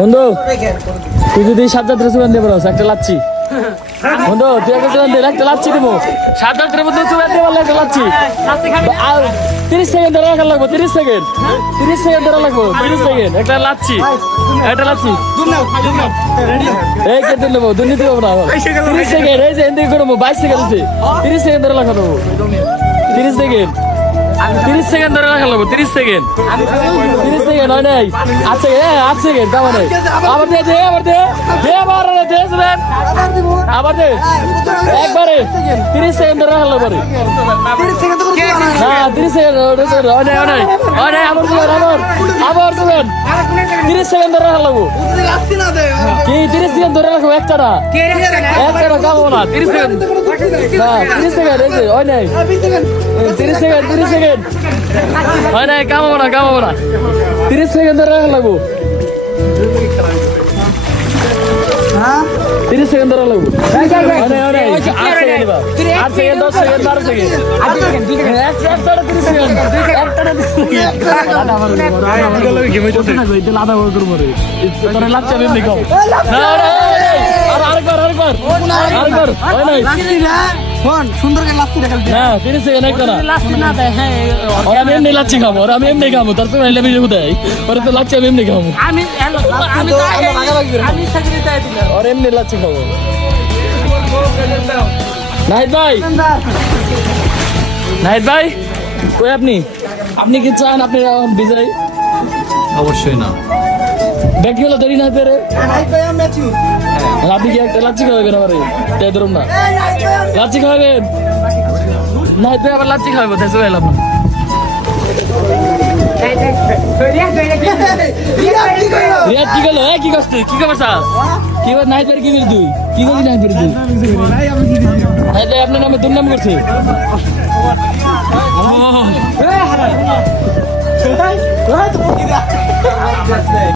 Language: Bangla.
বন্ধু তুই যদি 7,000 চুয়ান দিয়ে পারো একটা লাচ্ছি বন্ধু তুই একটা লাচ্ছি দেবো 7,000 মধ্যে চুয়ান দিয়ে পারলে একটা লাচ্ছি 30 সেকেন্ড ধরে রাখা লাগবো 30 সেকেন্ড ধরে লাগবো 30 সেকেন্ড একটা লাচ্ছি এই কেটে নেবো দুর্নীতি হবো না 30 সেকেন্ড এই যে এদিকে করবো 22 সেকেন্ড আছে 30 সেকেন্ড ধরে রাখা দেবো 30 সেকেন্ড ধরে রাখা লাগবো 30 সেকেন্ড হয় নাই 8 সেকেন্ড তার মানে আবার দে আবার দে একবারে 30 সেকেন্ড ধরে রাখা লাগবো 30 সেকেন্ড আবার 30 সেকেন্ড ধরে রাখা লাগবো কি 30 সেকেন্ড ধরে রাখবো একটা কামো না 30 সেকেন্ড এই যে হয় নাই 30 সেকেন্ড হয় নাই কামাবো না 30 সেকেন্ড ধরে রাখা লাগবো 30 সেকেন্ড ধরে লাগবো 8 সেকেন্ড 10 সেকেন্ড 12 সেকেন্ড 30 সেকেন্ড একটা না আমি এমনি লাচ্ছি খাবো তার তো তো লাচ্ছি আমি এমনি খাবো और एमने लाচ্ছি খাবো নাহিদ ভাই কই আপনি কি চান আপনি বিজয় অবশ্যই না ব্যাগগুলো ধরি না পেরে আপনি কি একটা লাচ্ছি খাওয়াবেন আমারে তাই ধরুন না লাচ্ছি খাওয়াবেন নাহিদ ভাই আবার লাচ্ছি খাওয়াবো তাই চলে এলাম না রিয়াদ কি গেল কি করছিস কি করছিস কি বল নাহিদ ভাই কি বলি তুই কি বলি নাহিদ ভাই নাহিদ ভাই আপনার নামে দুর্নাম করছে